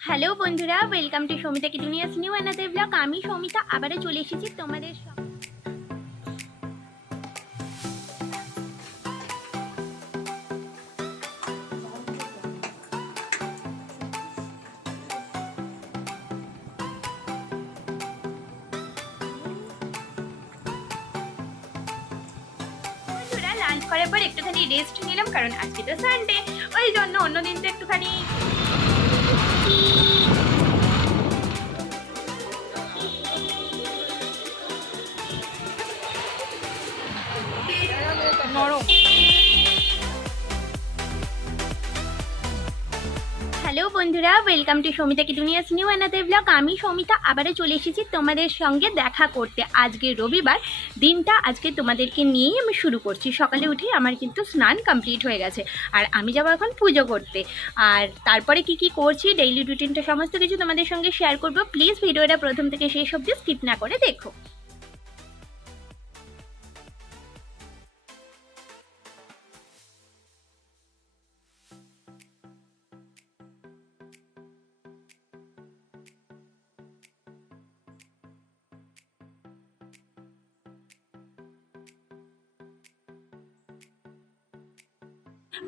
Hello বন্ধুরা, welcome to Soumita কি দুনিয়াস new another blog. আমি সৌমিতা আবারও চলে এসেছি তোমাদের বন্ধুরা লাঞ্চ করার পর একটুখানি রেস্ট নিলাম, কারণ আজকে তো সানডে, ওই জন্য অন্যদিন তো একটুখানি নরম। হ্যালো বন্ধুরা, ওয়েলকাম টু সৌমিতা কি দুনিয়াস নিউ অ্যানাদার ব্লগ। আমি সৌমিতা আবারও চলে এসেছি তোমাদের সঙ্গে দেখা করতে। আজকে রবিবার, দিনটা আজকে তোমাদেরকে নিয়েই আমি শুরু করছি। সকালে উঠে আমার কিন্তু স্নান কমপ্লিট হয়ে গেছে, আর আমি যাবো এখন পুজো করতে। আর তারপরে কি কি করছি, ডেইলি রুটিনটা সমস্ত কিছু তোমাদের সঙ্গে শেয়ার করবো। প্লিজ ভিডিওটা প্রথম থেকে শেষ অবধি স্কিপ না করে দেখো।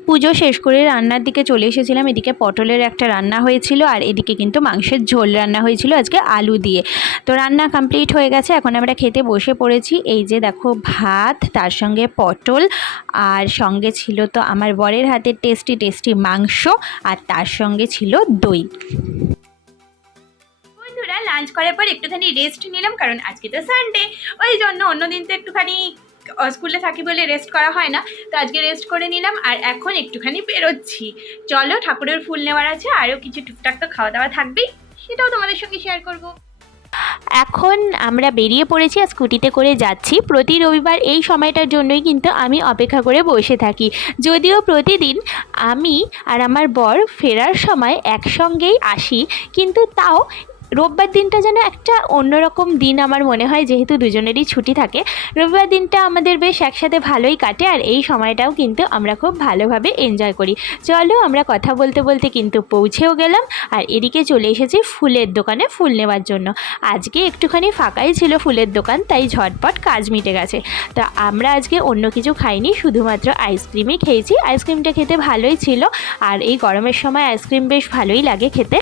পুজো শেষ করে রান্নার দিকে চলে এসেছিলাম। এদিকে পটলের একটা রান্না হয়েছিল, আর এদিকে কিন্তু মাংসের ঝোল রান্না হয়েছিল আজকে আলু দিয়ে। তো রান্না কমপ্লিট হয়ে গেছে, এখন আমরা খেতে বসে পড়েছি। এই যে দেখো ভাত, তার সঙ্গে পটল, আর সঙ্গে ছিল তো আমার বরের হাতের টেস্টি টেস্টি মাংস, আর তার সঙ্গে ছিল দই। বন্ধুরা লাঞ্চ করার পর একটুখানি রেস্ট নিলাম, কারণ আজকে তো সানডে, ওই জন্য অন্যদিন তো একটুখানি স্কুলে থাকি বলে রেস্ট করা হয় না। তো আজকে রেস্ট করে নিলাম, আর এখন একটুখানি বেরোচ্ছি। চলো, ঠাকুরের ফুল নেওয়ার আছে, আরও কিছু টুকটাক তো খাওয়া দাওয়া থাকবেই, সেটাও তোমাদের সঙ্গে শেয়ার করব। এখন আমরা বেরিয়ে পড়েছি আর স্কুটিতে করে যাচ্ছি। প্রতি রবিবার এই সময়টার জন্যই কিন্তু আমি অপেক্ষা করে বসে থাকি। যদিও প্রতিদিন আমি আর আমার বর ফেরার সময় একসঙ্গেই আসি, কিন্তু তাও রোববার দিনটা যেন একটা অন্যরকম দিন আমার মনে হয়, যেহেতু দুজনেরই ছুটি থাকে। রবিবার দিনটা আমাদের বেশ একসাথে ভালোই কাটে, আর এই সময়টাও কিন্তু আমরা খুব ভালোভাবে এনজয় করি। চলো, আমরা কথা বলতে বলতে কিন্তু পৌঁছেও গেলাম, আর এদিকে চলে এসেছি ফুলের দোকানে ফুল নেওয়ার জন্য। আজকে একটুখানি ফাঁকাই ছিল ফুলের দোকান, তাই ঝটপট কাজ মিটে গেছে। তো আমরা আজকে অন্য কিছু খাইনি, শুধুমাত্র আইসক্রিমই খেয়েছি। আইসক্রিমটা খেতে ভালোই ছিল, আর এই গরমের সময় আইসক্রিম বেশ ভালোই লাগে খেতে।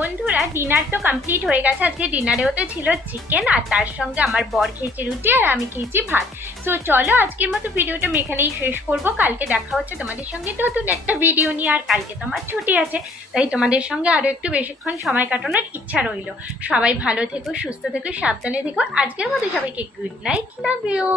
বন্ধুরা ডিনার তো কমপ্লিট হয়ে গেছে। আজকে ডিনারেও তো ছিল চিকেন, আর তার সঙ্গে আমার বর খেয়েছে রুটি, আর আমি খেয়েছি ভাত। সো চলো, আজকের মতো ভিডিওটা আমি এখানেই শেষ করবো। কালকে দেখা হচ্ছে তোমাদের সঙ্গে নতুন একটা ভিডিও নিয়ে, আর কালকে তো আমার ছুটি আছে, তাই তোমাদের সঙ্গে আরও একটু বেশিক্ষণ সময় কাটানোর ইচ্ছা রইল। সবাই ভালো থেকো, সুস্থ থেকো, সাবধানে থেকো। আজকের মতো সবাইকে গুড নাইট, লাভ ইউ।